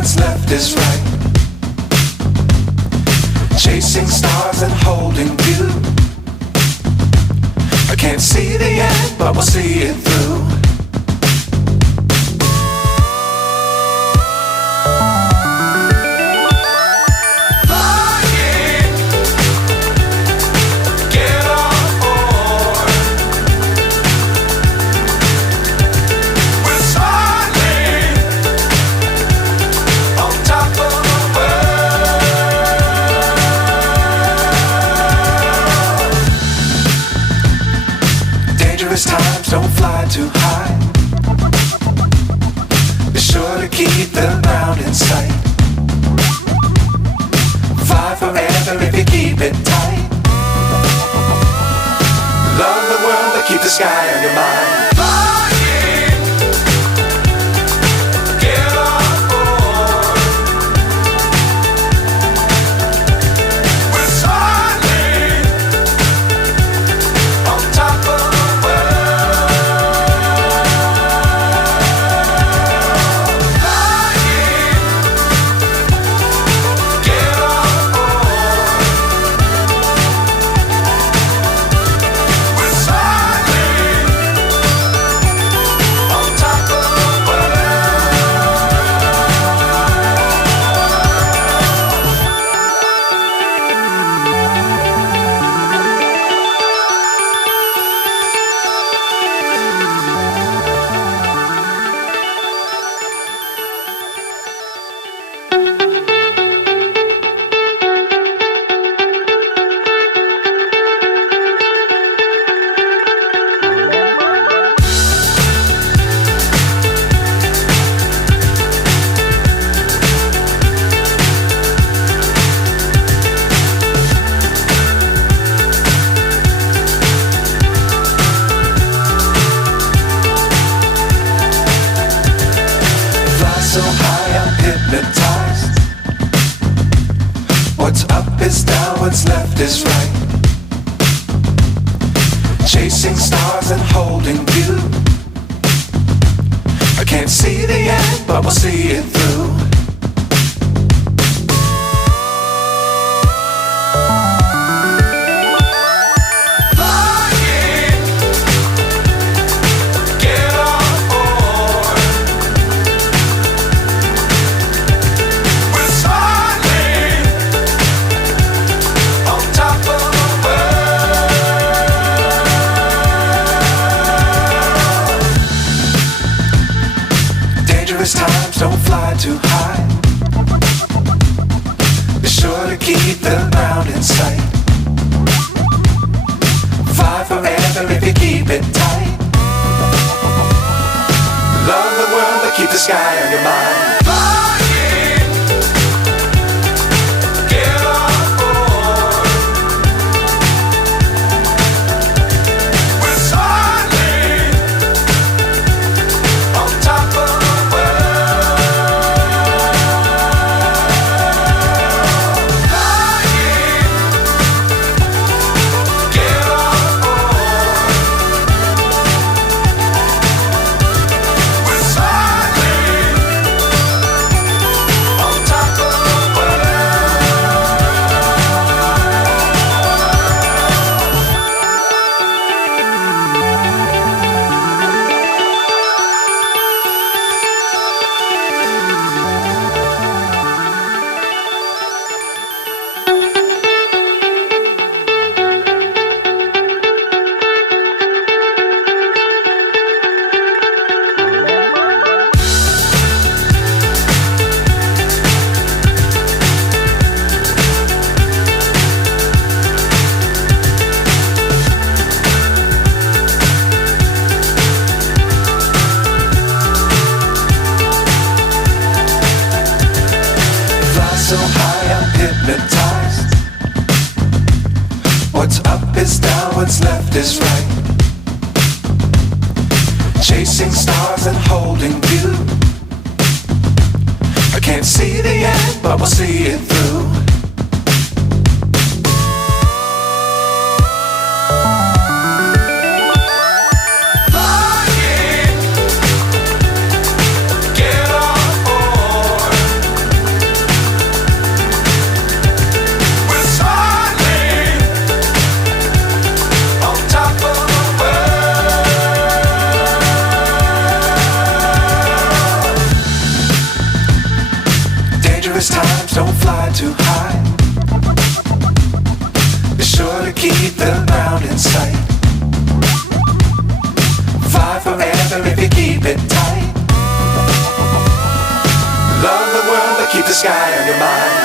what's left is right. Chasing stars and holding you. I can't see the end, but we'll see it through. Times don't fly too high. Be sure to keep the ground in sight. Fly forever if you keep it tight. Love the world but keep the sky on your mind. So high I'm hypnotized. What's up is down, what's left is right. Chasing stars and holding you. I can't see the end, but we'll see it through. Times don't fly too high. Be sure to keep the ground in sight. Fly forever if you keep it tight. Love the world but keep the sky on your mind. So high I'm hypnotized. What's up is down, what's left is right. Chasing stars and holding you. I can't see the end, but we'll see it through. Flying, get on board. don't fly too high. Be sure to keep the ground in sight. Fly forever if you keep it tight. Love the world, but keep the sky on your mind.